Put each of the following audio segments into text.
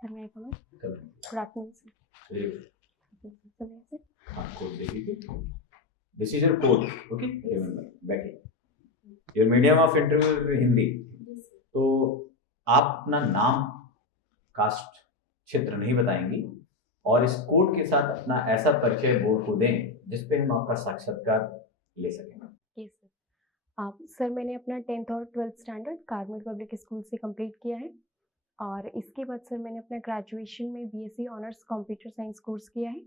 May I come in? Correct. Good afternoon, sir. Very good. So, may I sit? हाँ, code देखिए। This is your code, okay? Remember, बैठिए। Your medium of interview will be Hindi. तो आप अपना नाम, cast, क्षेत्र नहीं बताएंगी और इस कोड के साथ अपना ऐसा परिचय बोर्ड को दें जिसपे हम आपका साक्षात्कार ले सकें। Yes, sir. सर मैंने अपना 10th और 12th standard Carmel public school से कंप्लीट किया है और इसके बाद सर मैंने अपना ग्रेजुएशन में BSc honours computer science course किया है।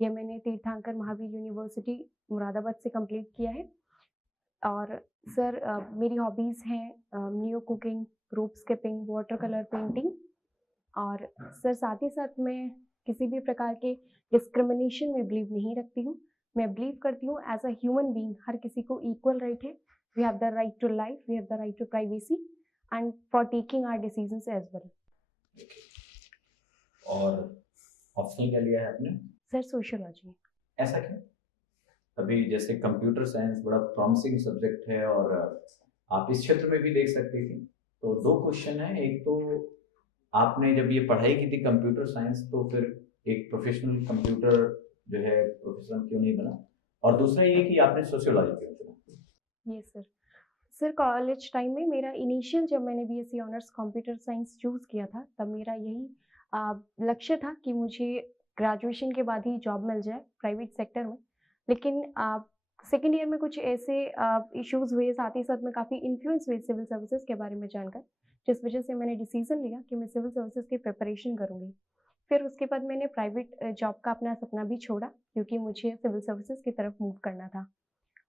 यह मैंने तीर्थंकर महावीर यूनिवर्सिटी मुरादाबाद से कंप्लीट किया है। और सर मेरी हॉबीज़ हैं न्यू कुकिंग, रोप स्किपिंग, वाटर कलर पेंटिंग और सर साथ ही साथ मैं किसी भी प्रकार के डिस्क्रिमिनेशन में बिलीव नहीं रखती हूँ। मैं बिलीव करती हूँ एज अ ह्यूमन बीइंग हर किसी को इक्वल राइट है। We have the right to life, we have the right to privacy and for taking our decisions as well. और ऑप्शनल क्या लिया है आपने? Sir sociology. ऐसा क्यों? अभी जैसे कंप्यूटर साइंस बड़ा प्रॉमिसिंग सब्जेक्ट है और आप इस क्षेत्र में भी देख सकते थे। तो दो क्वेश्चन है, एक तो आपने जब ये पढ़ाई की थी कंप्यूटर साइंस तो फिर एक प्रोफेशनल कंप्यूटर जो है प्रोफेशनल क्यों नहीं बना, और दूसरा ये कि आपने सोशियोलॉजी क्यों चुना? ये सर कॉलेज टाइम में मेरा इनिशियल जब मैंने BSc honours computer science choose किया था तब मेरा यही लक्ष्य था कि मुझे ग्रेजुएशन के बाद ही जॉब मिल जाए प्राइवेट सेक्टर में। लेकिन सेकेंड ईयर में कुछ ऐसे इश्यूज़ हुए, साथ ही साथ में काफ़ी इन्फ्लुएंस हुई सिविल सर्विसेज के बारे में जानकर, जिस वजह से मैंने डिसीज़न लिया कि मैं सिविल सर्विसेज की प्रिपरेशन करूँगी। फिर उसके बाद मैंने प्राइवेट जॉब का अपना सपना भी छोड़ा क्योंकि मुझे सिविल सर्विसेज की तरफ मूव करना था।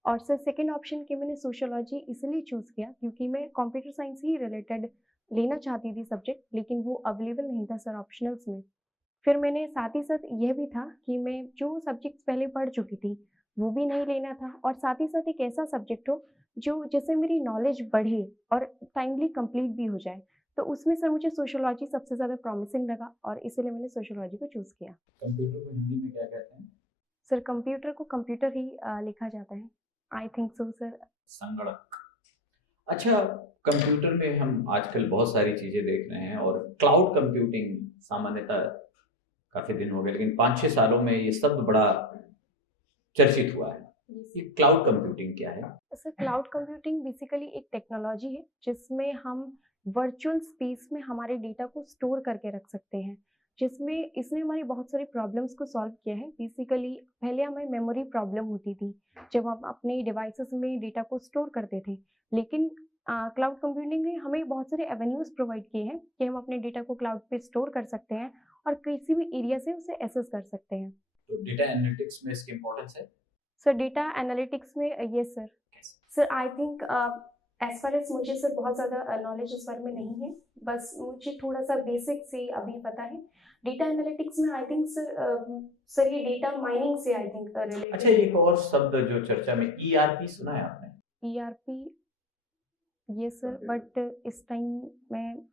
और सर सेकंड ऑप्शन के मैंने सोशियोलॉजी इसलिए चूज़ किया क्योंकि मैं कंप्यूटर साइंस ही रिलेटेड लेना चाहती थी सब्जेक्ट, लेकिन वो अवेलेबल नहीं था सर ऑप्शनल्स में। फिर मैंने साथ ही साथ यह भी था कि मैं जो सब्जेक्ट्स पहले पढ़ चुकी थी, वो भी नहीं लेना था और साथ ही साथ एक ऐसा सब्जेक्ट हो जो जिससे मेरी नॉलेज बढ़े और टाइमली कंप्लीट भी हो जाए। तो उसमें सर मुझे सोशियोलॉजी सबसे ज़्यादा प्रॉमिसिंग लगा और इसीलिए मैंने सोशियोलॉजी को चूज़ किया। कंप्यूटर को हिंदी में क्या कहते हैं? सर कंप्यूटर को कंप्यूटर ही लिखा जाता है। I think so sir. संगणक। अच्छा, कंप्यूटर में हम आजकल बहुत सारी चीज़ें देख रहे हैं और क्लाउड कंप्यूटिंग सामान्यतः काफ़ी दिन हो गए, लेकिन 5-6 सालों में ये शब्द बड़ा चर्चित हुआ है। ये क्लाउड कंप्यूटिंग क्या है? सर क्लाउड कंप्यूटिंग बेसिकली एक टेक्नोलॉजी है जिसमें हम वर्चुअल स्पेस में हमारे डेटा को स्टोर करके रख सकते हैं, जिसमें इसने हमारी बहुत सारी प्रॉब्लम्स को सॉल्व किया है। बेसिकली पहले हमें मेमोरी प्रॉब्लम होती थी जब हम अपने डिवाइसेस में डेटा को स्टोर करते थे, लेकिन क्लाउड कंप्यूटिंग ने हमें बहुत सारे एवेन्यूज प्रोवाइड किए हैं कि हम अपने डेटा को क्लाउड पे स्टोर कर सकते हैं और किसी भी एरिया से उसे एक्सेस कर सकते हैं। तो डेटा एनालिटिक्स में इसकी इम्पोर्टेंस है? सर डेटा एनालिटिक्स में yes sir. Sir I think as far as मुझे सर बहुत ज़्यादा नॉलेज इस बारे में नहीं है, बस मुझे थोड़ा-सा बेसिक से अभी पता है। डेटा एनालिटिक्स में आई थिंक सर ये डेटा माइनिंग से आई थिंक रिलेटेड। अच्छा, एक और शब्द जो चर्चा में ईआरपी सुना है आपने? ईआरपी यस सर, बट इस टाइम में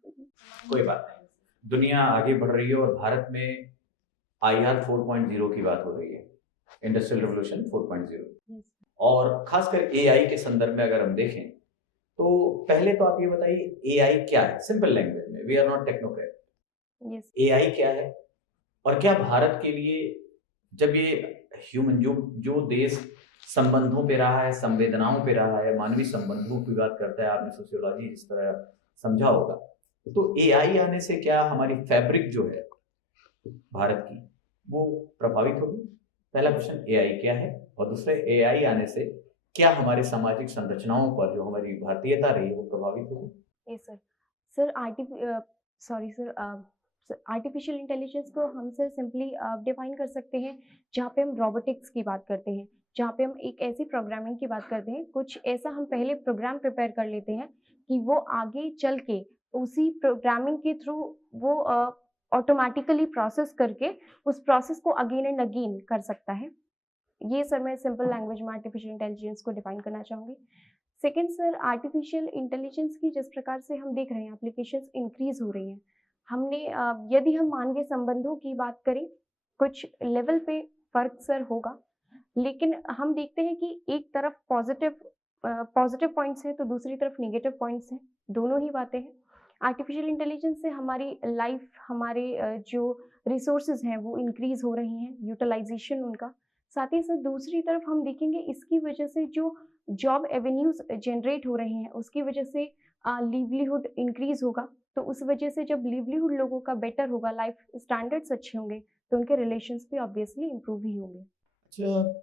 कोई बात नहीं। दुनिया आगे बढ़ रही है और भारत में आईआर 4.0 की बात हो रही है, इंडस्ट्रियल रिवॉल्यूशन 4.0। यस और खासकर एआई के संदर्भ में अगर हम देखें तो पहले तो आप ये बताइए एआई क्या है, सिंपल लैंग्वेज में, we are not technocrat. Yes AI क्या है और क्या भारत के लिए, जब ये ह्यूमन जो जो देश संबंधों पे रहा है, संवेदनाओं पे रहा है, मानवीय संबंधों की बात करता है, आपने सोशियोलॉजी इस तरह समझा होगा, तो एआई आने से क्या हमारी फैब्रिक जो है भारत की वो प्रभावित होगी? पहला क्वेश्चन एआई क्या है, और दूसरे एआई आने से क्या हमारे सामाजिक संरचनाओं पर जो हमारी भारतीयता रही है वो प्रभावित होगी? Yes sir. Sir sorry sir artificial intelligence को हम सर सिंपली डिफाइन कर सकते हैं जहाँ पे हम रोबोटिक्स की बात करते हैं, जहाँ पे हम एक ऐसी प्रोग्रामिंग की बात करते हैं, कुछ ऐसा हम पहले प्रोग्राम प्रिपेयर कर लेते हैं कि वो आगे चल के उसी प्रोग्रामिंग के थ्रू वो ऑटोमेटिकली प्रोसेस करके उस प्रोसेस को अगेन एंड अगेन कर सकता है। ये सर मैं सिंपल लैंग्वेज में आर्टिफिशियल इंटेलिजेंस को डिफाइन करना चाहूँगी। सेकंड सर आर्टिफिशियल इंटेलिजेंस की जिस प्रकार से हम देख रहे हैं एप्लीकेशंस इंक्रीज हो रही हैं। हमने यदि हम मानवीय संबंधों की बात करें, कुछ लेवल पे फ़र्क सर होगा, लेकिन हम देखते हैं कि एक तरफ पॉज़िटिव पॉज़िटिव पॉइंट्स हैं तो दूसरी तरफ नेगेटिव पॉइंट्स हैं, दोनों ही बातें हैं। आर्टिफिशियल इंटेलिजेंस से हमारी लाइफ, हमारे जो रिसोर्सेज हैं वो इंक्रीज हो रही हैं, यूटिलाइजेशन उनका। साथ ही साथ दूसरी तरफ हम देखेंगे इसकी वजह से जो जॉब एवेन्यूज जनरेट हो रहे हैं उसकी वजह से लिवलीहुड इंक्रीज होगा। तो उस वजह से जब लिवलीहुड लोगों का बेटर होगा, लाइफ स्टैंडर्ड्स अच्छे होंगे, तो उनके रिलेशंस भी ऑब्वियसली इंप्रूव ही होंगे। अच्छा,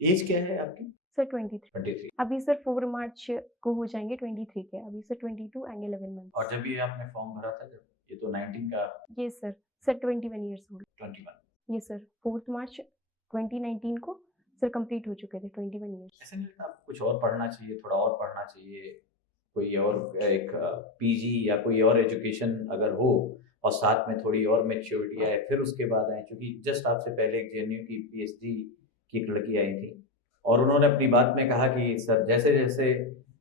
एज क्या है आपकी? सर 23। 23। अभी सर 4 मार्च को हो जाएंगे 23 के, अभी सर 22 एंड 11 और मंथ्स। जब ये आपने फॉर्म भरा था, जब ये तो 19 का ये सर 21 ईयर्स ओल्ड। 21। ये सर 4 मार्च 2019 को सर कंप्लीट हो चुके थे 21 ईयर्स। ऐसा नहीं लगता आपको कुछ और पढ़ना चाहिए, थोड़ा और पढ़ना चाहिए, कोई और एक पीजी या कोई और एजुकेशन अगर हो और साथ में थोड़ी और मैच्योरिटी आए फिर उसके बाद आए? क्योंकि जस्ट आपसे पहले एक जेएनयू की पीएचडी की एक लड़की आई थी और उन्होंने अपनी बात में कहा कि सर जैसे जैसे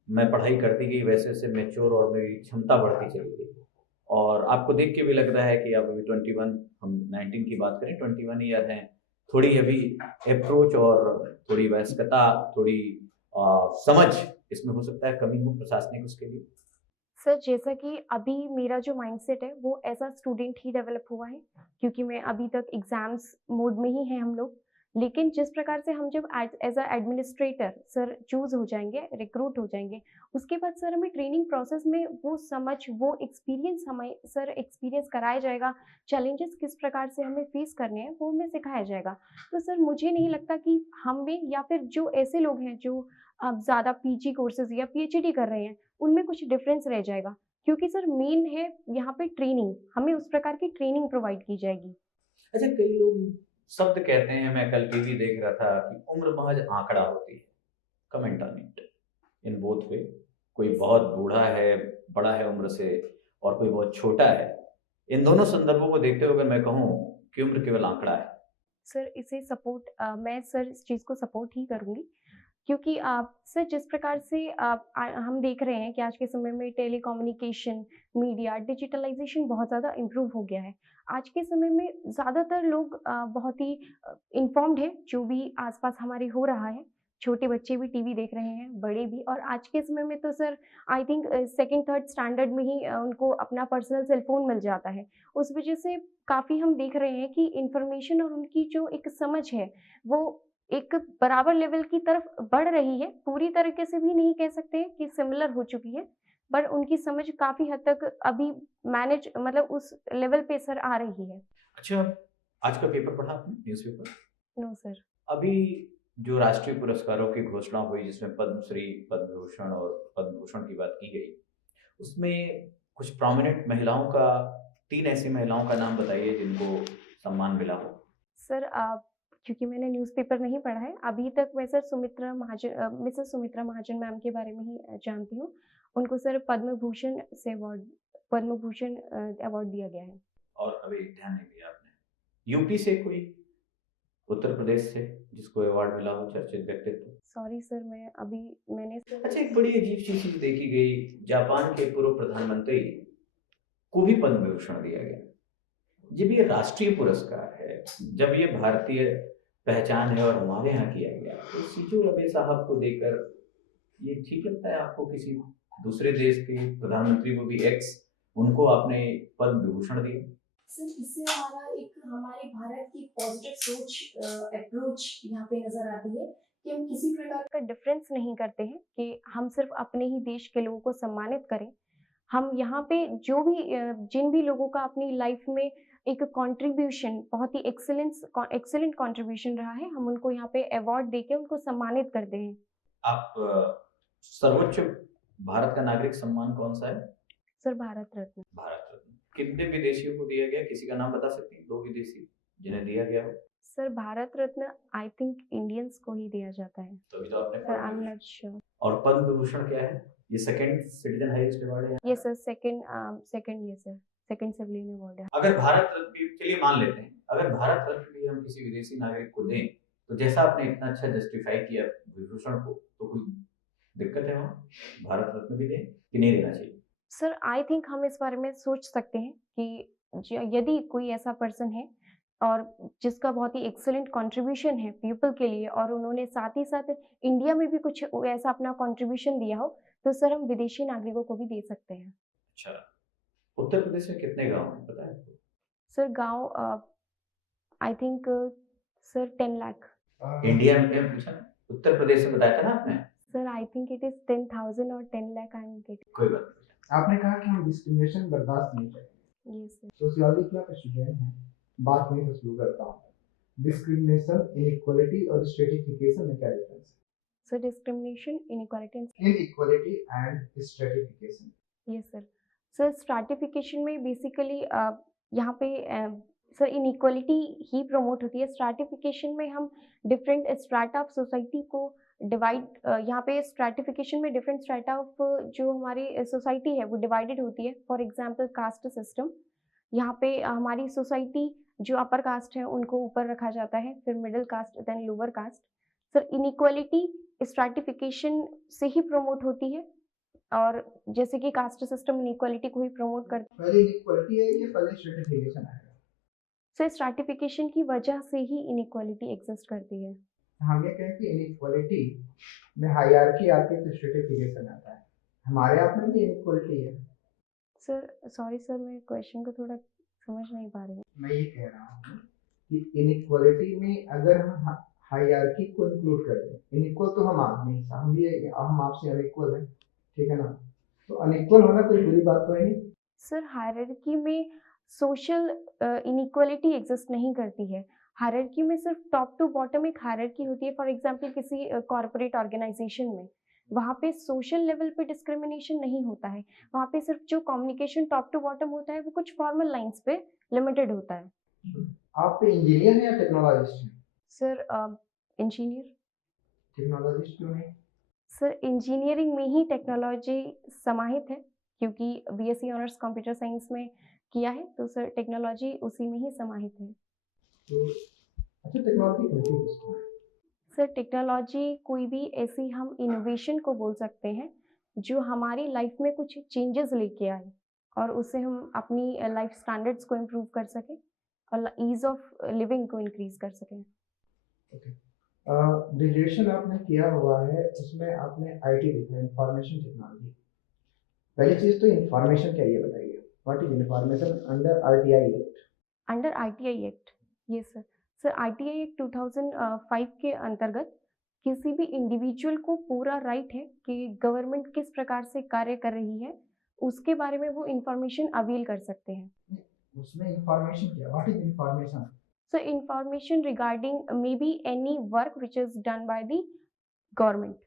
मैं पढ़ाई करती गई वैसे वैसे मैच्योर और मेरी क्षमता बढ़ती चली गई। और आपको देख के भी लग रहा है कि आप अभी 21, हम 19 की बात करें, 21 ईयर हैं। थोड़ी अभी अप्रोच और थोड़ी वयस्कता, थोड़ी समझ इसमें हो सकता है कमी हो प्रशासनिक उसके लिए। सर जैसा कि अभी मेरा जो माइंडसेट है वो as a student he develop हुआ है, क्योंकि मैं अभी तक एग्ज़ाम्स मोड में ही हैं हम लोग। लेकिन जिस प्रकार से हम जब as a administrator sir choose हो जाएँगे, रिक्रूट हो जाएँगे, उसके बाद सर हमें ट्रेनिंग प्रोसेस में वो समझ, वो एक्सपीरियंस हमें सर एक्सपीरियंस कराया जाएगा, चैलेंजेस किस प्रकार से हमें फेस करने हैं वो हमें सिखाया जाएगा। तो सर मुझे नहीं लगता कि हम में या फिर जो ऐसे लोग हैं जो अब ज़्यादा पीजी कोर्सेज़ या पीएचडी कर रहे हैं, उनमें कुछ डिफरेंस रह जाएगा, क्योंकि सर मेन है यहाँ पे ट्रेनिंग, हमें उस प्रकार की ट्रेनिंग प्रोवाइड की जाएगी। अच्छा, कई लोग शब्द कहते हैं, मैं कल टीवी देख रहा था कि उम्र महज आंकड़ा होती है। Comment on it in both way. कोई बहुत बूढ़ा है, बड़ा है उम्र से, और कोई बहुत छोटा है। इन दोनों संदर्भों को देखते हुए अगर मैं कहूँ कि उम्र केवल आंकड़ा है। सर इसे सपोर्ट मैं सर इस चीज़ को सपोर्ट ही करूँगी, क्योंकि सर जिस प्रकार से हम देख रहे हैं कि आज के समय में टेलीकम्युनिकेशन, मीडिया, डिजिटलाइज़ेशन बहुत ज़्यादा इम्प्रूव हो गया है। आज के समय में ज़्यादातर लोग बहुत ही इन्फॉर्म्ड हैं, जो भी आस-पास हमारे हो रहा है। छोटे बच्चे भी टीवी देख रहे हैं, बड़े भी, और आज के समय में तो sir I think second, third standard में ही उनको अपना पर्सनल सेल फ़ोन मिल जाता है। उस वजह से काफ़ी हम देख रहे हैं कि इन्फॉर्मेशन और उनकी जो एक समझ है, वो एक बराबर लेवल की तरफ बढ़ रही है। पूरी तरीके से भी नहीं कह सकते हैं कि सिमिलर हो चुकी है, पर उनकी समझ काफ़ी हद तक अभी मैनेज, मतलब उस लेवल पे सर आ रही है। अच्छा, आज का पेपर पढ़ा आपने, न्यूज़पेपर? No sir. अभी जो राष्ट्रीय पुरस्कारों की घोषणा हुई जिसमें पद्मश्री, पद्म भूषण और पद्म भूषण की बात की गई, उसमें कुछ प्रोमिनेंट महिलाओं का, 3 ऐसी महिलाओं का नाम बताइए जिनको सम्मान मिला हो। सर क्योंकि मैंने न्यूज़पेपर नहीं पढ़ा है, अभी तक मैं sir Mrs Sumitra Mahajan ma'am के बारे में ही जानती हूँ। उनको सर पद्म भूषण अवार्ड दिया गया है। और अभी ध्यान नहीं दिया आपने। यूपी से कोई, उत्तर प्रदेश से जिसको अवार्ड मिला हो, चर्चित व्यक्तित्व? सॉरी सर, मैंने सर अच्छा, एक बड़ी अजीब सी चीज देखी गई, जापान के पूर्व प्रधानमंत्री को भी पद्म विभूषण दिया गया। जब ये राष्ट्रीय पुरस्कार है, जब ये भारतीय पहचान है और हमारे यहाँ किया गया, तो सीजू अबे साहब को देकर ये ठीक लगता है आपको? किसी दूसरे देश के प्रधानमंत्री को भी एक्स, उनको आपने पद्म विभूषण दिया? सर इससे हमारे भारत की पॉजिटिव सोच, अप्रोच यहाँ पे नज़र आती है कि हम किसी प्रकार का डिफरेंस नहीं करते हैं कि हम सिर्फ अपने ही देश के लोगों को सम्मानित करें। हम यहाँ पे जिन भी लोगों का अपनी लाइफ में एक कंट्रीब्यूशन, बहुत ही एक्सीलेंट कंट्रीब्यूशन रहा है, हम उनको यहाँ पे अवार्ड देके उनको सम्मानित करते हैं। आप सर्वोच्च भारत का नागरिक सम्मान कौन सा है? सर भारत रत्न। भारत रत्न कितने विदेशियों को दिया गया? किसी का नाम बता सकती हैं, 2 विदेशी जिन्हें दिया गया हो? Sir Bharat Ratna I think Indians को ही दिया जाता है। तो अभी तो आपने सर आई पद्म एम विभूषण। Not sure. और पद्म विभूषण क्या है? ये सेकंड सिटीजन हाईएस्ट अवार्ड है। Yes sir, second, yes sir, second civilian award है। अगर भारत रत्न भी, चलिए मान लेते हैं, अगर भारत रत्न भी हम किसी विदेशी नागरिक को दें, तो जैसा आपने इतना अच्छा जस्टिफाई किया विभूषण को, तो कोई दिक्कत है वहाँ? भारत रत्न भी दें कि नहीं देना चाहिए? सर आई थिंक हम इस बारे में सोच सकते हैं कि यदि कोई ऐसा पर्सन है और जिसका बहुत ही एक्सीलेंट कंट्रीब्यूशन है पीपल के लिए, और उन्होंने साथ ही साथ इंडिया में भी कुछ ऐसा अपना कंट्रीब्यूशन दिया हो, तो सर हम विदेशी नागरिकों को भी दे सकते हैं। अच्छा, उत्तर प्रदेश में कितने गाँव हैं, पता है आपको? सर गाँव I think sir 10 lakh. India में पूछा ना? उत्तर प्रदेश में बताया था ना आपने? Sir I think it is 10,000 और 10 लाख आई एम गेटिंग। कोई बात नहीं। आपने कहा कि हम डिस्क्रिमिनेशन बर्दाश्त नहीं करेंगे। Yes sir. सोशियोलॉजी की आप स्टूडेंट हैं, बात वहीं से शुरू करता हूँ। डिस्क्रिमिनेशन, इनइक्वालिटी और स्ट्रेटिफिकेशन में क्या डिफरेंस है? Sir discrimination, inequality and inequality and stratification. Yes sir. Sir stratification में बेसिकली यहाँ पे सर इनइक्वालिटी ही प्रमोट होती है। स्ट्रैटिफिकेशन में हम डिफरेंट स्ट्रैटा ऑफ सोसाइटी को डिवाइड यहाँ पे स्ट्रैटिफिकेशन में डिफरेंट स्ट्रैटा ऑफ जो हमारी सोसाइटी है वो डिवाइडेड होती है। फॉर एग्जांपल कास्ट सिस्टम, यहाँ पे हमारी सोसाइटी जो अपर कास्ट है उनको ऊपर रखा जाता है, फिर middle caste then lower caste. Sir inequality stratification से ही प्रमोट होती है और जैसे कि कास्ट सिस्टम इनइक्वालिटी को ही प्रमोट करता है। पहले इनइक्वालिटी है कि पहले स्ट्रेटिफिकेशन आएगा? सो स्ट्रैटिफिकेशन की वजह से ही इनइक्वालिटी एग्जिस्ट करती है। हम ये कहें कि इनइक्वालिटी में हायरार्की आती है तो स्ट्रेटिफिकेशन आता है। हमारे आप में भी इनइक्वालिटी है? सर सॉरी सर, मैं क्वेश्चन को थोड़ा समझ नहीं पा रही हूँ। मैं ये कह रहा हूँ कि इनइक्वालिटी में अगर हम हायरार्की को इंक्लूड कर दें, इनइक्वल तो हम आदमी, हम भी हम आपसे अनइक्वल हैं, ठीक है ना? तो अनइक्वल होना कोई बुरी बात तो है नहीं। सर हायरार्की में सोशल इनइक्वालिटी एग्जिस्ट नहीं करती है। हायरार्की में सिर्फ टॉप टू बॉटम एक हायरार्की होती है। फॉर एग्जांपल किसी कॉर्पोरेट ऑर्गेनाइजेशन में वहाँ पे सोशल लेवल पे डिस्क्रिमिनेशन नहीं होता है। वहाँ पे सिर्फ जो कम्युनिकेशन टॉप टू बॉटम होता है वो कुछ फॉर्मल लाइंस पे लिमिटेड होता है। आप इंजीनियर हैं या टेक्नोलॉजिस्ट हैं? Sir engineer. टेक्नोलॉजिस्ट क्यों नहीं? सर इंजीनियरिंग में ही टेक्नोलॉजी समाहित है, क्योंकि बीएससी ऑनर्स कंप्यूटर साइंस में किया है, तो सर टेक्नोलॉजी उसी में ही समाहित है। तो अच्छा, टेक्नोलॉजी कहते हैं किसको? सर टेक्नोलॉजी कोई भी ऐसी हम इनोवेशन को बोल सकते हैं जो हमारी लाइफ में कुछ चेंजेस लेके आए और उससे हम अपनी लाइफ स्टैंडर्ड्स को इम्प्रूव कर सकें और ईज ऑफ लिविंग को इंक्रीज कर सकें। ओके, ग्रेजुएशन आपने किया हुआ है, उसमें आपने आईटी लिखा है, इंफॉर्मेशन टेक्नोलॉजी। पहली चीज तो इंफॉर्मेशन क्या है ये बताइए। What is information under RTI act? Under ITI act, ये सर। सर आईटीआई एक्ट 2005 के अंतर्गत किसी भी इंडिविजुअल को पूरा राइट है कि गवर्नमेंट किस प्रकार से कार्य कर रही है उसके बारे में वो इंफॉर्मेशन अवेल कर सकते हैं। उसमें इंफॉर्मेशन क्या? What is information? So information regarding maybe any work which is done by the government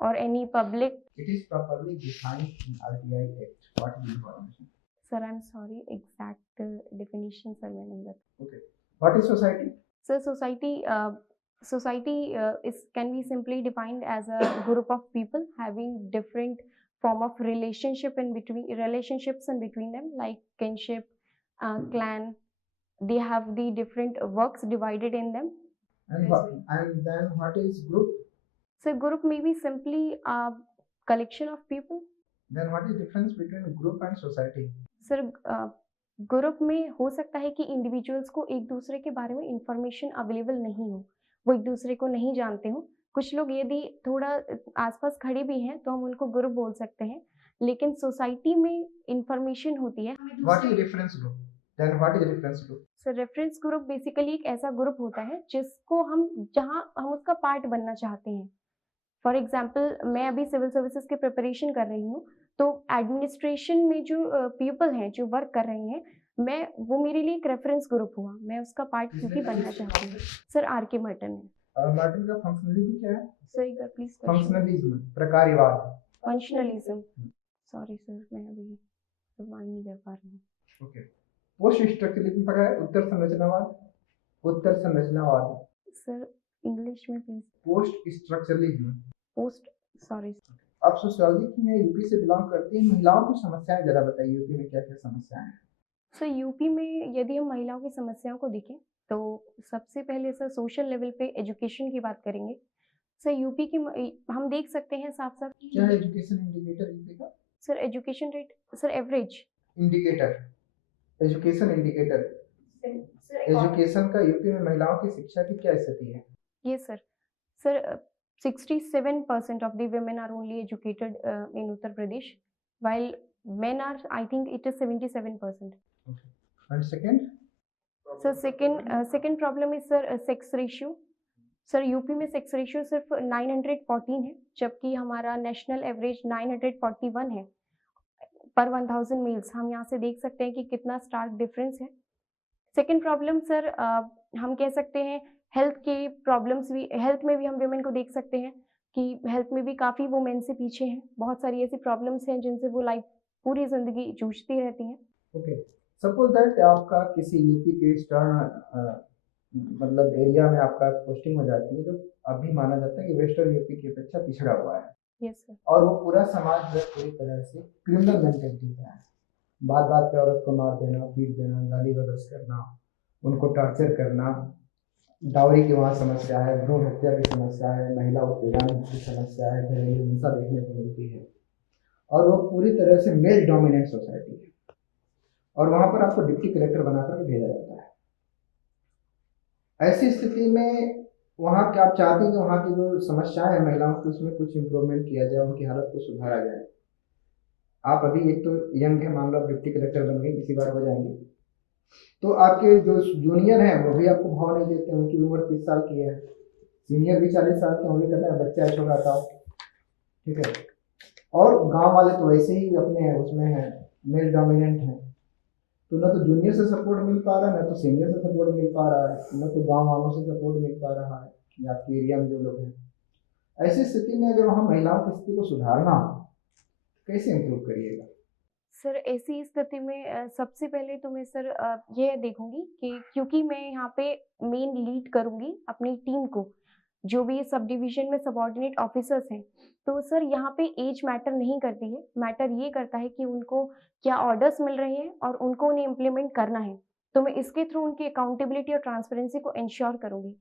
or any public. It is properly defined in RTI Act. What is information? Sir, I'm sorry, exact definition sir मैं नहीं बता। Okay. What is society? Sir, society is can be simply defined as a group of people having different form of relationships in between them, like kinship, clan. They have the different works divided in them. And then what is group? So group may be simply a collection of people. Then what is difference between group and society? Sir, group में हो सकता है कि individuals को एक दूसरे के बारे में इंफॉर्मेशन अवेलेबल नहीं हो, वो एक दूसरे को नहीं जानते हो। कुछ लोग यदि थोड़ा आसपास खड़े भी हैं तो हम उनको ग्रुप बोल सकते हैं, लेकिन सोसाइटी में इंफॉर्मेशन होती है। What is reference group? Then what is reference group? Sir reference group basically एक ऐसा ग्रुप होता है जिसको हम जहां हम उसका पार्ट बनना चाहते हैं। फॉर एग्जाम्पल मैं अभी सिविल सर्विसेज की प्रिपरेशन कर रही हूँ, तो एडमिनिस्ट्रेशन में जो पीपल हैं जो वर्क कर रहे हैं, वो मेरे लिए एक रेफरेंस ग्रुप हुआ, मैं उसका पार्ट क्योंकि बनना चाहती हूँ। सर आर के मार्टिन है। मार्टिन का फंक्शनलिज्म क्या है? सर एक बार प्लीज। फंक्शनलिज्म प्रकार्यवाद। फंक्शनलिज्म, सॉरी सर मैं अभी रिमाइंड नहीं कर पा रही हूँ। ओके, पोस्ट स्ट्रक्चरलिज्म पढ़ा है? उत्तर संरचनावाद। उत्तर संरचनावाद सर इंग्लिश में please. Post structuralism. Post, sorry. आप सोशियोलॉजी की हैं, यूपी से बिलोंग करती हैं, महिलाओं की समस्याएं जरा बताइए, यूपी में क्या क्या समस्याएं हैं? सर यूपी में यदि हम महिलाओं की समस्याओं को देखें तो सबसे पहले सर सोशल लेवल पे एजुकेशन की बात करेंगे। सर यूपी की हम देख सकते हैं साफ साफ। क्या है एजुकेशन इंडिकेटर यूपी का? Sir education rate, sir average indicator, education indicator. Education का यूपी में महिलाओं की शिक्षा की क्या स्थिति है? ये sir 67% of the women are only educated in Uttar Pradesh, while Men are, I think it is 77%. And second? Sir second problem is sir sex ratio. Sir UP में सेक्स रेशियो सिर्फ 914 है, जबकि हमारा नेशनल एवरेज 941 है पर 1000 mails. हम यहाँ से देख सकते हैं कि कितना स्टार्क डिफरेंस है। सेकंड प्रॉब्लम सर हम कह सकते हैं हेल्थ के प्रॉब्लम्स भी, हेल्थ में भी हम वुमेन को देख सकते हैं कि हेल्थ में भी काफ़ी वो मेन से पीछे हैं। बहुत सारी ऐसी प्रॉब्लम्स हैं जिनसे वो लाइफ पूरी ज़िंदगी जूझती रहती हैं। ओके, सपोज दैट आपका किसी यूपी के ईस्टर्न मतलब एरिया में आपका पोस्टिंग हो जाती है, जो अभी माना जाता है कि वेस्टर्न यूपी की अपेक्षा पिछड़ा हुआ है। Yes sir. और वो पूरा समाज जो है पूरी तरह से क्रिमिनल मेंटेलिटी का है। बात बात पे औरत को मार देना, पीट देना, गाली गलौज करना, उनको टॉर्चर करना, डाउरी की वहाँ समस्या है, भ्रूण हत्या की समस्या है, महिला उत्पीड़न की समस्या है, घरेलू हिंसा देखने को मिलती है। और वो पूरी तरह से मेल डोमिनेंट सोसाइटी है। और वहाँ पर आपको डिप्टी कलेक्टर बना करके भेजा जाता है। ऐसी स्थिति में वहाँ क्या आप चाहते हैं कि वहाँ की जो समस्याएं हैं महिलाओं की, उसमें कुछ इम्प्रूवमेंट किया जाए, उनकी हालत को सुधारा जाए। आप अभी एक तो यंग है, मान लो आप डिप्टी कलेक्टर बन गए, इसी बार हो जाएंगे, तो आपके जो जूनियर हैं वो भी आपको भाव नहीं देते, उनकी उम्र 30 साल की है, सीनियर भी 40 साल के, उन्हें कहते हैं बच्चा है, छोटा था, ठीक है। और गांव वाले तो वैसे ही अपने उसमें हैं, मेल डोमिनेंट हैं, तो न तो जूनियर से सपोर्ट मिल पा रहा है, न तो सीनियर से सपोर्ट मिल पा रहा है, न तो गांव वालों से सपोर्ट मिल पा रहा है या आपके एरिया में जो लोग हैं। ऐसी स्थिति में अगर वहाँ महिलाओं की स्थिति को सुधारना हो, कैसे इम्प्रूव करिएगा? सर ऐसी स्थिति में सबसे पहले तो मैं सर ये देखूंगी कि क्योंकि मैं यहाँ पे मेन लीड करूंगी अपनी टीम को, जो भी सब डिवीजन में सबऑर्डिनेट ऑफिसर्स हैं, तो सर यहाँ पे एज मैटर नहीं करती है। मैटर ये करता है कि उनको क्या ऑर्डर्स मिल रहे हैं और उनको उन्हें इम्प्लीमेंट करना है। तो मैं इसके थ्रू उनकी अकाउंटेबिलिटी और ट्रांसपेरेंसी को इंश्योर करूंगी।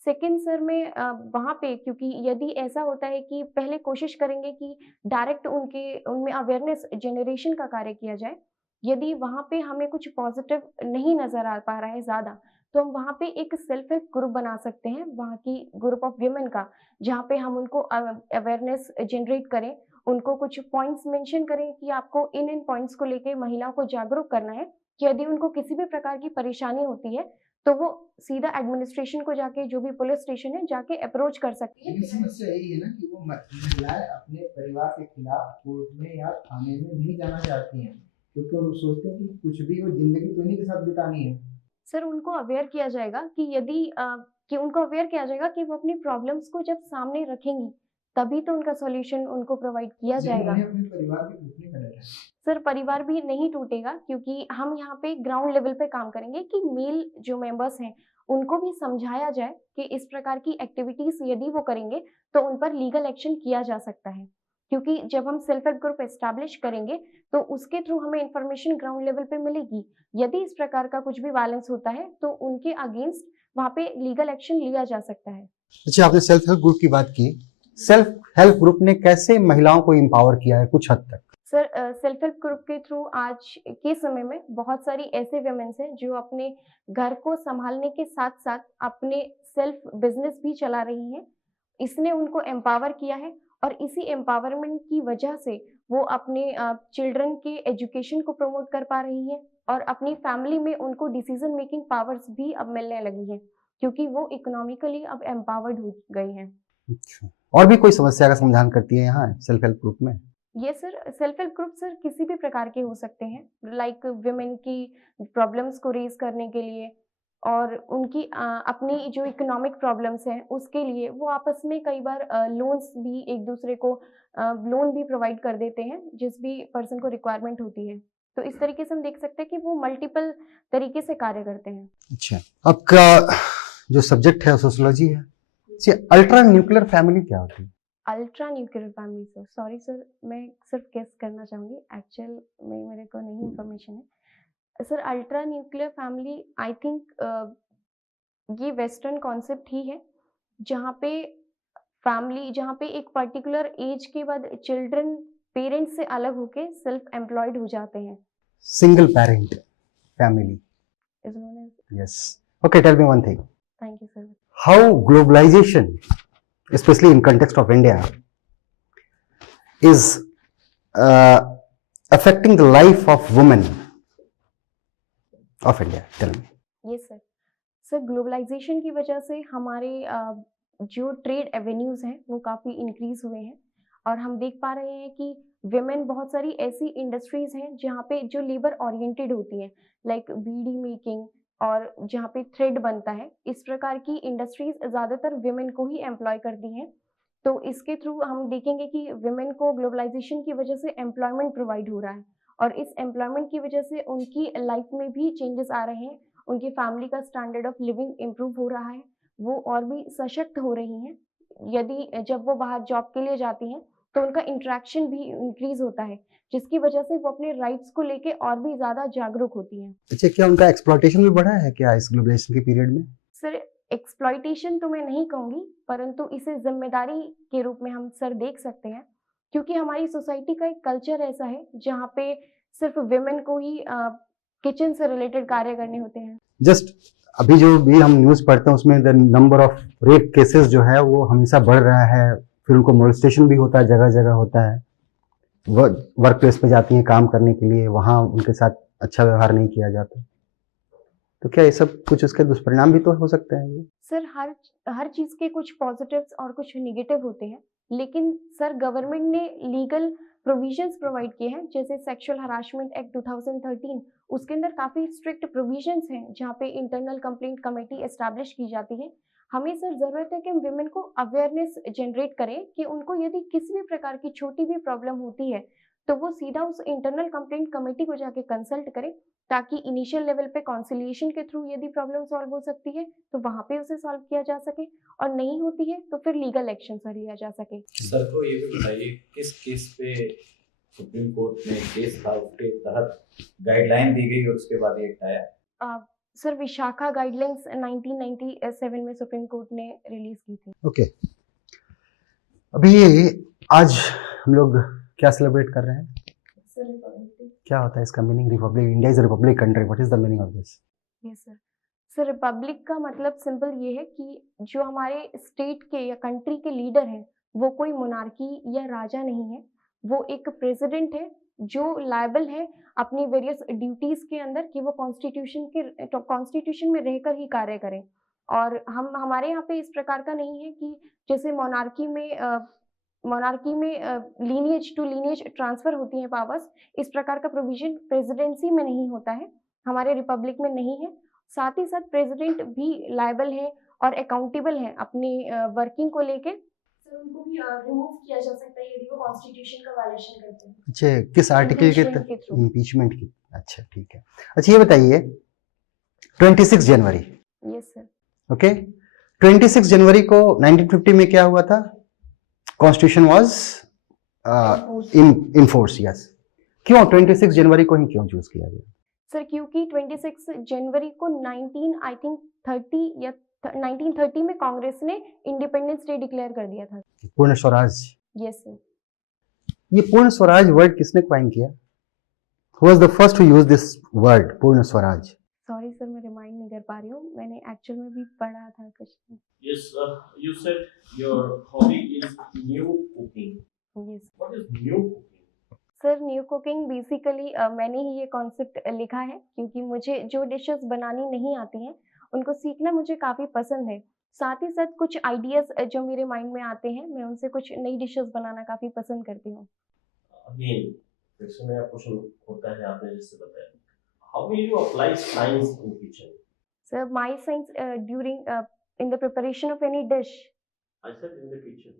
सेकंड सर मैं वहाँ पे, क्योंकि यदि ऐसा होता है कि पहले कोशिश करेंगे कि डायरेक्ट उनमें अवेयरनेस जनरेशन का कार्य किया जाए। यदि वहाँ पे हमें कुछ पॉजिटिव नहीं नज़र आ पा रहा है ज़्यादा, तो हम वहाँ पे एक सेल्फ हेल्प ग्रुप बना सकते हैं, वहाँ की ग्रुप ऑफ वुमेन का, जहाँ पे हम उनको अवेयरनेस जनरेट करें, उनको कुछ पॉइंट्स मेंशन करें कि आपको इन पॉइंट्स को लेके महिलाओं को जागरूक करना है कि यदि उनको किसी भी प्रकार की परेशानी होती है तो वो सीधा एडमिनिस्ट्रेशन को जाके, जो भी पुलिस स्टेशन है, जाके अप्रोच कर सकती है। लेकिन समस्या यही है ना कि वो महिलाएं अपने परिवार के खिलाफ कोर्ट में या थाने में नहीं जाना चाहती हैं, क्योंकि वो सोचते हैं कि कुछ भी वो जिंदगी तो इन्हीं के साथ बितानी है। सर उनको अवेयर किया जाएगा कि उनको अवेयर किया जाएगा कि वो अपनी प्रॉब्लम्स को जब सामने रखेंगी, तभी तो उनका सॉल्यूशन उनको प्रोवाइड किया जाएगा। उन्हें अपने परिवार के टूटने का डर है। सर परिवार भी नहीं टूटेगा, क्योंकि हम यहाँ पे ग्राउंड लेवल पे काम करेंगे कि मेल जो मेंबर्स हैं उनको भी समझाया जाए कि इस प्रकार की एक्टिविटीज यदि वो करेंगे तो उन पर लीगल एक्शन किया जा सकता है। क्योंकि जब हम सेल्फ हेल्प ग्रुप एस्टैब्लिश करेंगे तो उसके थ्रू हमें इंफॉर्मेशन ग्राउंड लेवल पे मिलेगी। यदि इस प्रकार का कुछ भी वायलेंस होता है तो उनके अगेंस्ट वहाँ पे लीगल एक्शन लिया जा सकता है। अच्छा, आपने सेल्फ हेल्प ग्रुप की बात की। सेल्फ हेल्प ग्रुप ने कैसे महिलाओं को एम्पावर किया है कुछ हद तक? सर सेल्फ हेल्प ग्रुप के थ्रू आज के समय में बहुत सारी ऐसे वुमेन्स हैं जो अपने घर को संभालने के साथ साथ अपने सेल्फ बिजनेस भी चला रही हैं। इसने उनको एम्पावर किया है और इसी एम्पावरमेंट की वजह से वो अपने चिल्ड्रन के एजुकेशन को प्रमोट कर पा रही हैं और अपनी फैमिली में उनको डिसीजन मेकिंग पावर्स भी अब मिलने लगी हैं, क्योंकि वो इकोनॉमिकली अब एम्पावर्ड हो गई हैं। अच्छा, और भी कोई समस्या का समाधान करती है यहाँ सेल्फ हेल्प ग्रुप में? ये sir self help group sir किसी भी प्रकार के हो सकते हैं, लाइक वुमेन की प्रॉब्लम्स को रेज करने के लिए और उनकी अपनी जो इकोनॉमिक प्रॉब्लम्स हैं उसके लिए वो आपस में कई बार लोन्स भी एक दूसरे को लोन भी प्रोवाइड कर देते हैं जिस भी पर्सन को रिक्वायरमेंट होती है। तो इस तरीके से हम देख सकते हैं कि वो मल्टीपल तरीके से कार्य करते हैं। अच्छा, आपका जो सब्जेक्ट है सोशियोलॉजी है, अल्ट्रा न्यूक्लियर फैमिली क्या होती है? Ultra nuclear family sir, sorry sir, मैं सिर्फ गेस करना चाहूँगी, एक्चुअल में मेरे को नहीं इन्फॉर्मेशन है sir. Ultra nuclear family I think ये वेस्टर्न कॉन्सेप्ट ही है, जहाँ पे एक पर्टिकुलर एज के बाद चिल्ड्रन पेरेंट्स से अलग होके सेल्फ एम्प्लॉयड हो जाते हैं। Single parent family is known as. Yes. Okay, tell me one thing. Thank you sir. How globalization, especially in context of India, is affecting the life of women of India? Tell me. Yes sir. Sir globalization की वजह से हमारे जो trade avenues हैं वो काफ़ी increase हुए हैं और हम देख पा रहे हैं कि विमेन बहुत सारी ऐसी इंडस्ट्रीज़ हैं जहाँ पे जो लेबर ओरिएंटेड होती हैं, लाइक बीड़ी मेकिंग और जहाँ पे थ्रेड बनता है, इस प्रकार की इंडस्ट्रीज़ ज़्यादातर विमेन को ही एम्प्लॉय करती हैं। तो इसके थ्रू हम देखेंगे कि विमेन को ग्लोबलाइजेशन की वजह से एम्प्लॉयमेंट प्रोवाइड हो रहा है और इस एम्प्लॉयमेंट की वजह से उनकी लाइफ में भी चेंजेस आ रहे हैं, उनकी फैमिली का स्टैंडर्ड ऑफ लिविंग इम्प्रूव हो रहा है, वो और भी सशक्त हो रही हैं। यदि जब वो बाहर जॉब के लिए जाती हैं, तो उनका इंटरेक्शन भी इंक्रीज़ होता है, जिसकी वजह से वो अपने राइट्स को लेके और भी ज़्यादा जागरूक होती हैं। अच्छा, क्या उनका एक्सप्लॉयटेशन भी बढ़ा है क्या इस ग्लोबलाइजेशन के पीरियड में? सर एक्सप्लॉयटेशन तो मैं नहीं कहूँगी, परंतु इसे ज़िम्मेदारी के रूप में हम सर देख सकते हैं, क्योंकि हमारी सोसाइटी का एक कल्चर ऐसा है, जहाँ पे सिर्फ़ विमेन को ही किचन से रिलेटेड कार्य करने होते हैं। जस्ट अभी जो भी हम न्यूज़ पढ़ते हैं उसमें the number of rape cases जो है वो हमेशा बढ़ रहा है, फिर उनको मोलेस्टेशन भी होता है, जगह जगह होता है। वर्क प्लेस पे जाती हैं काम करने के लिए, वहाँ उनके साथ अच्छा व्यवहार नहीं किया जाता। तो क्या ये सब कुछ उसके दुष्परिणाम भी तो हो सकते हैं ये? सर हर चीज़ के कुछ पॉजिटिव्स और कुछ नेगेटिव होते हैं, लेकिन सर गवर्नमेंट ने लीगल प्रोविजंस प्रोवाइड किए हैं, जैसे सेक्सुअल हरासमेंट एक्ट 2013, उसके अंदर काफ़ी स्ट्रिक्ट प्रोविजंस हैं, जहाँ पे इंटरनल कंप्लेंट कमेटी एस्टैब्लिश की जाती है। हमें सर ज़रूरत है कि हम विमेन को अवेयरनेस जनरेट करें कि उनको यदि किसी भी प्रकार की छोटी भी प्रॉब्लम होती है, तो वो सीधा उस इंटरनल कंप्लेंट कमेटी को जाके कंसल्ट करें, ताकि इनिशियल लेवल पे कॉन्सिलिएशन के थ्रू यदि प्रॉब्लम सॉल्व हो सकती है, तो वहाँ पे उसे सॉल्व किया जा सके और नहीं होती है, तो फिर लीगल एक्शन सर लिया जा सके। सर को ये भी बताइए किस केस पे सुप्रीम कोर्ट में केस था, उसके तहत गाइडलाइन दी गई और उसके बाद ये एक्ट आया? सर विशाखा गाइडलाइंस 1997 में सुप्रीम कोर्ट ने रिलीज़ की थी। ओके, अभी आज हम लोग क्या सेलिब्रेट कर रहे हैं? Sir Republic. क्या होता है इसका meaning? Republic, India is a republic country, what is the meaning of this? Yes sir. Sir Republic का मतलब सिंपल ये है कि जो हमारे स्टेट के या कंट्री के लीडर हैं, वो कोई मोनार्की या राजा नहीं है, वो एक प्रेसिडेंट है, जो लायबल है अपनी वेरियस ड्यूटीज़ के अंदर कि वो कॉन्स्टिट्यूशन में रहकर ही कार्य करें। और हमारे यहाँ पे इस प्रकार का नहीं है कि जैसे मोनार्की में लीनिएज टू लीनिएज ट्रांसफ़र होती हैं पावर्स, इस प्रकार का प्रोविज़न प्रेसिडेंसी में नहीं होता है, हमारे रिपब्लिक में नहीं है। साथ ही साथ प्रेसिडेंट भी लायबल है और अकाउंटेबल है अपनी वर्किंग को लेके। सर उनको भी रिमूव किया जा सकता है यदि वो कॉन्स्टिट्यूशन का वायलेशन करते हैं। अच्छा, किस आर्टिकल के इम्पीचमेंट के थ्रू। इम्पीचमेंट की? अच्छा, ठीक है। अच्छा, ये बताइए 26 जनवरी, यस सर। ओके, 26 जनवरी को 1950 में क्या हुआ था? Constitution was in force, yes. क्यों 26 जनवरी को ही क्यों चूज किया गया? सर क्योंकि 26 जनवरी को 1930 में कांग्रेस ने इंडिपेंडेंस डे डिक्लेयर कर दिया था। पूर्ण स्वराज। Yes sir. ये पूर्ण स्वराज वर्ड किसने कॉइन किया? Who was the first to use this word, पूर्ण स्वराज? सॉरी सर, मैं रिमाइंड नहीं कर पा रही हूँ, मैंने एक्चुअल में भी पढ़ा था कुछ। Yes, you said your hobby is new cooking. Yes What is new cooking? Sir, new cooking basically मैंने ही ये कॉन्सेप्ट लिखा है, क्योंकि मुझे जो डिशेस बनानी नहीं आती हैं, उनको सीखना मुझे काफ़ी पसंद है। साथ ही साथ कुछ आइडियाज़ जो मेरे माइंड में आते हैं, मैं उनसे कुछ नई डिशेस बनाना काफ़ी पसंद करती हूँ। Again, फिर से मेरा क्वेश्चन होता है, आपने जैसे बताया, how will you apply science in kitchen? Sir my science during in the preparation of any dish. I said in the kitchen,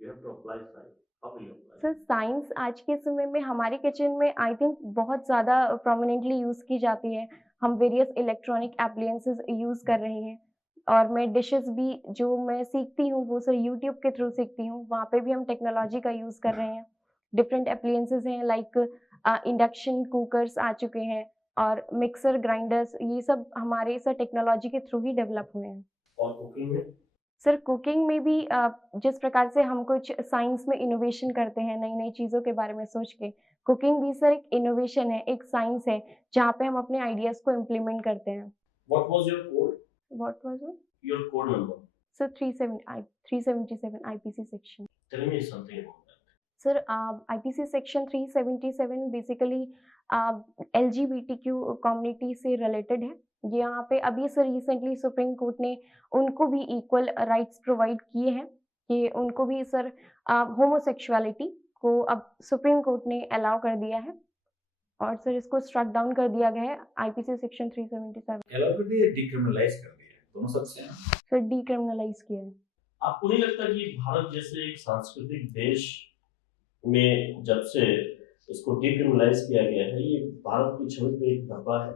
you have to apply science. How will you apply? Sir science आज के समय में हमारे kitchen में I think बहुत ज़्यादा prominently use की जाती है। हम वेरियस इलेक्ट्रॉनिक एप्लायंसेस यूज़ कर रहे हैं और मैं डिशेस भी जो मैं सीखती हूँ वो सर यूट्यूब के थ्रू सीखती हूँ। वहाँ पे भी हम टेक्नोलॉजी का यूज़ कर रहे हैं। डिफरेंट एप्लायंसेस हैं लाइक इंडक्शन कुकर्स आ चुके हैं और मिक्सर ग्राइंडर्स, ये सब हमारे सर टेक्नोलॉजी के थ्रू ही डेवलप हुए हैं। और कुकिंग में? सर कुकिंग में भी जिस प्रकार से हम कुछ साइंस में इनोवेशन करते हैं, नई-नई चीज़ों के बारे में सोच के, कुकिंग भी सर एक इनोवेशन है, एक साइंस है, जहाँ पे हम अपने आइडियाज़ को इम्प्लीमेंट करते हैं। What was your code? What was it? Your code number? Sir 377 IPC section. Tell me something about that. Sir IPC section 377 basically LGBTQ community से रिलेटेड है। ये यहाँ पे अभी सर रिसेंटली सुप्रीम कोर्ट ने उनको भी इक्वल राइट्स प्रोवाइड किए हैं कि उनको भी सर होमोसेक्सुअलिटी को अब सुप्रीम कोर्ट ने अलाउ कर दिया है और सर इसको स्ट्रक डाउन कर दिया गया है आईपीसी सेक्शन 377। अलाउ कर दिया, डिक्रिमिनलाइज कर दिया, दोनों सच हैं। सर डीक्रिमिनलाइज किया है। आपको नहीं लगता कि भारत जैसे एक सांस्कृतिक देश में जब से इसको डिक्रिमिनलाइज किया गया है, ये भारत की छवि पे एक धब्बा है?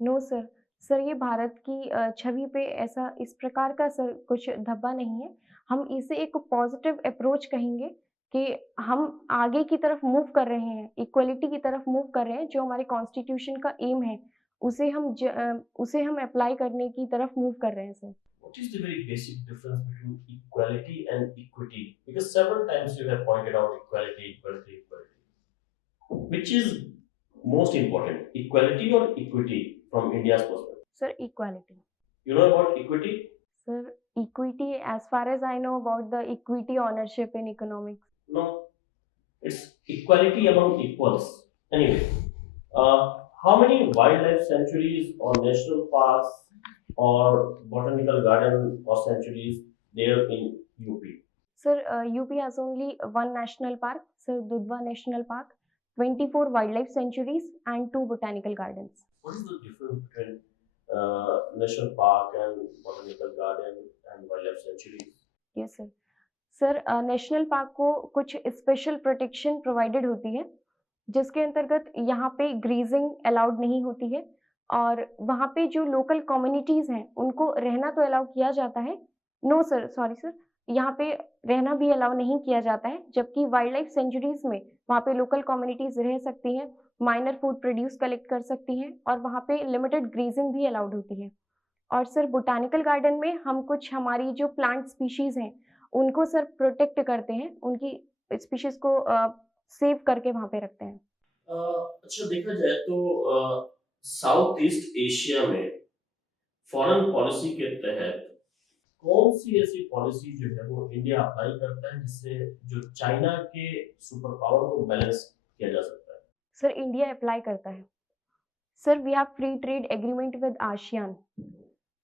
नो सर, सर ये भारत की छवि पे ऐसा इस प्रकार का सर कुछ धब्बा नहीं है। हम इसे एक पॉजिटिव अप्रोच कहेंगे कि हम आगे की तरफ मूव कर रहे हैं, इक्वलिटी की तरफ मूव कर रहे हैं, जो हमारे कॉन्स्टिट्यूशन का एम है, उसे हम अप्लाई करने की तरफ मूव कर रहे हैं sir. What is the very basic difference between equality and equity? Because several times you have pointed out equality. Which is most important, equality or equity from India's perspective? Sir, equality. You know about equity? Sir, equity, as far as I know about the equity ownership in economics. No, it's equality among equals. Anyway, how many wildlife sanctuaries or national parks or botanical garden or sanctuaries there in UP? Sir, UP has only one national park, Sir Dudhwa National Park, 24 wildlife sanctuaries and 2 botanical gardens. What is the difference between national park and botanical garden and wildlife sanctuaries? Yes sir. Sir national park को कुछ special protection provided होती है जिसके अंतर्गत यहाँ पे greasing allowed नहीं होती है और वहाँ पे जो लोकल कम्युनिटीज हैं उनको रहना तो अलाउ किया जाता है। नो सर, सॉरी सर, यहाँ पे रहना भी अलाउ नहीं किया जाता है, जबकि वाइल्ड लाइफ सेंचुरीज में वहाँ पे लोकल कम्युनिटीज रह सकती हैं, माइनर फूड प्रोड्यूस कलेक्ट कर सकती हैं और वहाँ पे लिमिटेड ग्रीजिंग भी अलाउड होती है। और सर बोटानिकल गार्डन में हम कुछ हमारी जो प्लांट स्पीशीज हैं उनको सर प्रोटेक्ट करते हैं, उनकी स्पीशीज को सेव करके वहाँ पे रखते हैं। अच्छा, देखा जाए तो साउथ ईस्ट एशिया में फॉरेन पॉलिसी के तहत कौन सी ऐसी पॉलिसी जो है वो इंडिया अप्लाई करता है जिससे जो चाइना के सुपर पावर को बैलेंस किया जा सकता है? सर इंडिया अप्लाई करता है। Sir we have free trade agreement with ASEAN,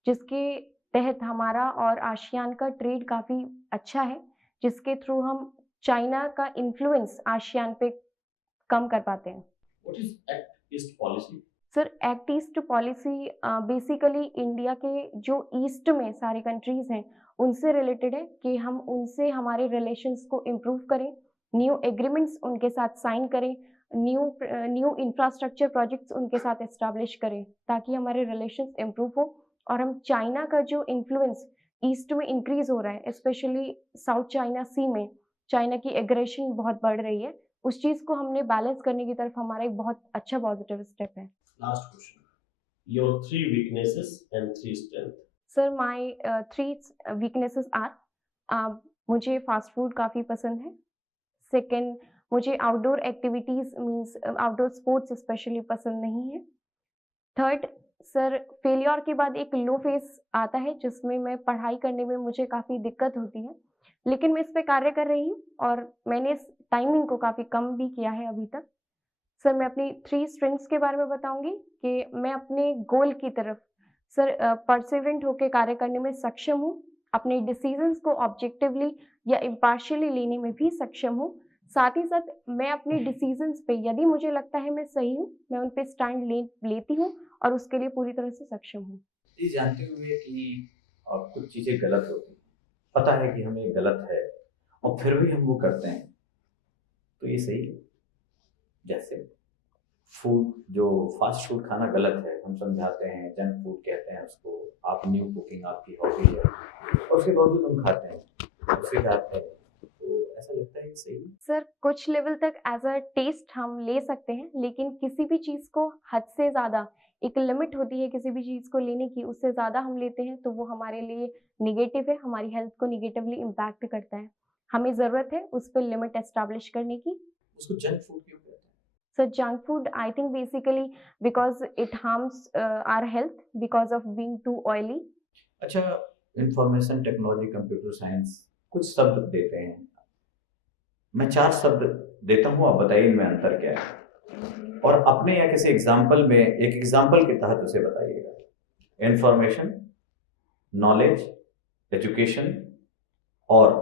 जिसके तहत हमारा और आसियान का ट्रेड काफ़ी अच्छा है, जिसके थ्रू हम चाइना का इन्फ्लुएंस आसियान पे कम कर पाते हैं। What is Act East policy? Sir act east policy basically India के जो ईस्ट में सारी कंट्रीज़ हैं उनसे रिलेटेड है कि हम उनसे हमारे रिलेशंस को इम्प्रूव करें, न्यू एग्रीमेंट्स उनके साथ साइन करें, न्यू इंफ्रास्ट्रक्चर प्रोजेक्ट्स उनके साथ एस्टैब्लिश करें ताकि हमारे रिलेशंस इम्प्रूव हो और हम चाइना का जो इन्फ्लुएंस ईस्ट में इंक्रीज हो रहा है, स्पेशली साउथ चाइना सी में चाइना की एग्रेशन बहुत बढ़ रही है, उस चीज़ को हमने बैलेंस करने की तरफ हमारा एक बहुत अच्छा पॉजिटिव स्टेप है। Last question. Your 3 weaknesses and 3 strengths. Sir my 3 weaknesses are मुझे फास्ट फूड काफ़ी पसंद है। सेकंड, मुझे outdoor activities means outdoor sports specially पसंद नहीं है। थर्ड, सर फेलियर के बाद एक लो फेस आता है जिसमें मैं पढ़ाई करने में मुझे काफ़ी दिक्कत होती है, लेकिन मैं इस पे कार्य कर रही हूँ और मैंने इस टाइमिंग को काफ़ी कम भी किया है अभी तक। सर मैं अपनी 3 स्ट्रेंथ्स के बारे में बताऊंगी कि मैं अपने गोल की तरफ सर परसिवरेंट होकर कार्य करने में सक्षम हूँ, अपने डिसीजंस को ऑब्जेक्टिवली या इम्पार्शियली लेने में भी सक्षम हूँ। साथ ही साथ मैं अपने डिसीजंस पे यदि मुझे लगता है मैं सही हूँ, मैं उन पे स्टैंड लेती हूँ और उसके लिए पूरी तरह से सक्षम हूँ। ये जानते हुए कि कुछ चीज़ें गलत होती हैं, पता है कि हमें गलत है और फिर भी हम वो करते हैं, तो ये सही है? जैसे फूड, जो फास्ट फूड खाना गलत है, हम समझाते हैं, जंक फूड कहते हैं उसको, आप न्यू कुकिंग आपकी हॉबी है और उसके बावजूद हम खाते हैं, उसके जाते हैं, तो ऐसा लगता है ये सही है? सर कुछ लेवल तक एज अ टेस्ट हम ले सकते हैं, लेकिन किसी भी चीज़ को हद से ज़्यादा, एक लिमिट होती है किसी भी चीज़ को लेने की, उससे ज़्यादा हम लेते हैं तो वो हमारे लिए निगेटिव है, हमारी हेल्थ को निगेटिवली इम्पैक्ट करता है। हमें ज़रूरत है उस पर लिमिट एस्टैब्लिश करने की। उसको जंक फूड क्यों कहते हैं? So junk food, I think basically because it harms our health because of being too oily. अच्छा, इंफॉर्मेशन टेक्नोलॉजी, कंप्यूटर साइंस कुछ शब्द देते हैं, मैं 4 शब्द देता हूँ, आप बताइए इनमें अंतर क्या है, और अपने या किसी एग्जाम्पल में एक एग्जाम्पल के तहत उसे बताइएगा। इंफॉर्मेशन, नॉलेज, एजुकेशन और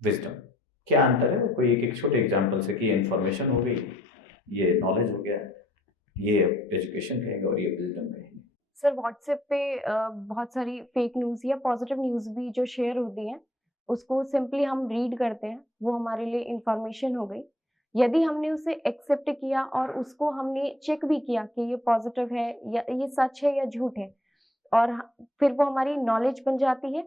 विजडम। क्या अंतर है? कोई एक छोटे एग्जाम्पल से कि इंफॉर्मेशन हो गई, ये नॉलेज हो गया, ये एजुकेशन कहेंगे और ये विजडम कहेंगे। सर व्हाट्सएप पे बहुत सारी फेक न्यूज़ या पॉजिटिव न्यूज़ भी जो शेयर होती हैं, उसको सिंपली हम रीड करते हैं, वो हमारे लिए इन्फॉर्मेशन हो गई। यदि हमने उसे एक्सेप्ट किया और उसको हमने चेक भी किया कि ये पॉजिटिव है या ये सच है या झूठ है, और फिर वो हमारी नॉलेज बन जाती है।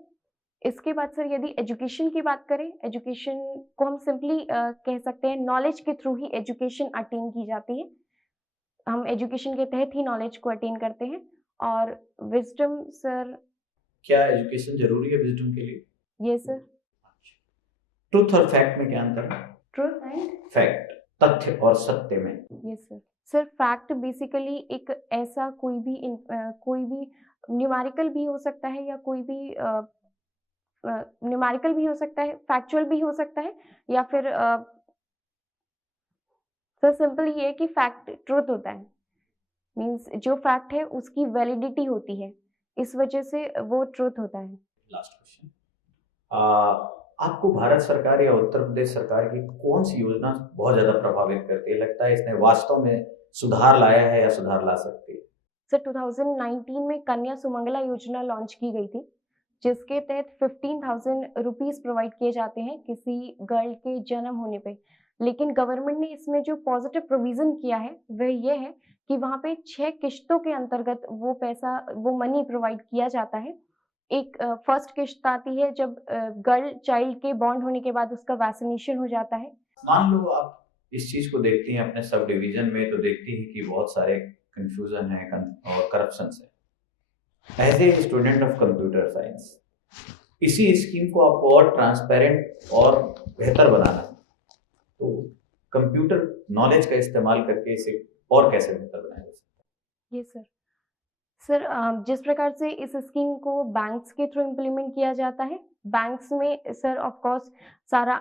इसके बाद सर यदि एजुकेशन की बात करें, एजुकेशन को हम सिंपली कह सकते हैं नॉलेज के थ्रू ही एजुकेशन अटेन की जाती है। हम एजुकेशन के तहत ही नॉलेज को अटेन करते हैं। और विज़डम सर, क्या एजुकेशन जरूरी है विजडम के लिए? ये सर, ट्रुथ और फैक्ट में क्या अंतर है? ट्रुथ एंड फैक्ट, तथ्य और सत्य में। ये सर। सर फैक्ट बेसिकली एक ऐसा कोई भी न्यूमेरिकल भी हो सकता है या कोई भी न्यूमेरिकल भी हो सकता है, फैक्चुअल भी हो सकता है, या फिर सर सिंपल ये है कि फैक्ट ट्रुथ होता है। मीन्स जो फैक्ट है उसकी वैलिडिटी होती है, इस वजह से वो ट्रुथ होता है। लास्ट क्वेश्चन, आपको भारत सरकार या उत्तर प्रदेश सरकार की कौन सी योजना बहुत ज्यादा प्रभावित करती है? लगता है इसने वास्तव में सुधार लाया है या सुधार ला सकती है? सर 2019 में कन्या सुमंगला योजना लॉन्च की गई थी, जिसके तहत 15,000 रुपीस प्रोवाइड किए जाते हैं किसी गर्ल के जन्म होने पे। लेकिन गवर्नमेंट ने इसमें जो पॉजिटिव प्रोविजन किया है वह ये है कि वहाँ पे 6 किश्तों के अंतर्गत वो मनी प्रोवाइड किया जाता है। एक फर्स्ट किश्त आती है जब गर्ल चाइल्ड के बॉर्न होने के बाद उसका वैक्सीनेशन हो जाता है। मान लो आप इस चीज को देखती हैं अपने सब डिवीजन में, तो देखती हैं कि बहुत सारे कंफ्यूजन है और करप्शन है। As a student of computer science, इसी स्कीम को आपको और ट्रांसपेरेंट और बेहतर बनाना है, तो कंप्यूटर नॉलेज का इस्तेमाल करके इसे और कैसे बेहतर बनाया जा सकता है? ये सर। सर जिस प्रकार से इस स्कीम को बैंक्स के थ्रू इम्प्लीमेंट किया जाता है, बैंक्स में सर ऑफ कोर्स सारा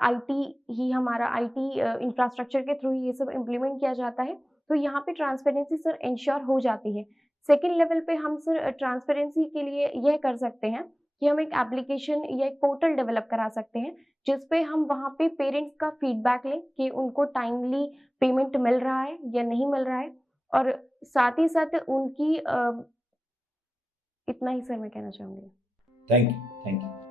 हमारा आईटी इंफ्रास्ट्रक्चर के थ्रू ही ये सब इम्प्लीमेंट किया जाता है, तो यहाँ पे ट्रांसपेरेंसी सर इंश्योर हो जाती है। सेकंड लेवल पे हम सर ट्रांसपेरेंसी के लिए यह कर सकते हैं कि हम एक एप्लीकेशन या एक पोर्टल डेवलप करा सकते हैं, जिस पे हम वहाँ पे पेरेंट्स का फीडबैक लें कि उनको टाइमली पेमेंट मिल रहा है या नहीं मिल रहा है, और साथ ही साथ उनकी इतना ही सर मैं कहना चाहूँगी। Thank you, thank you.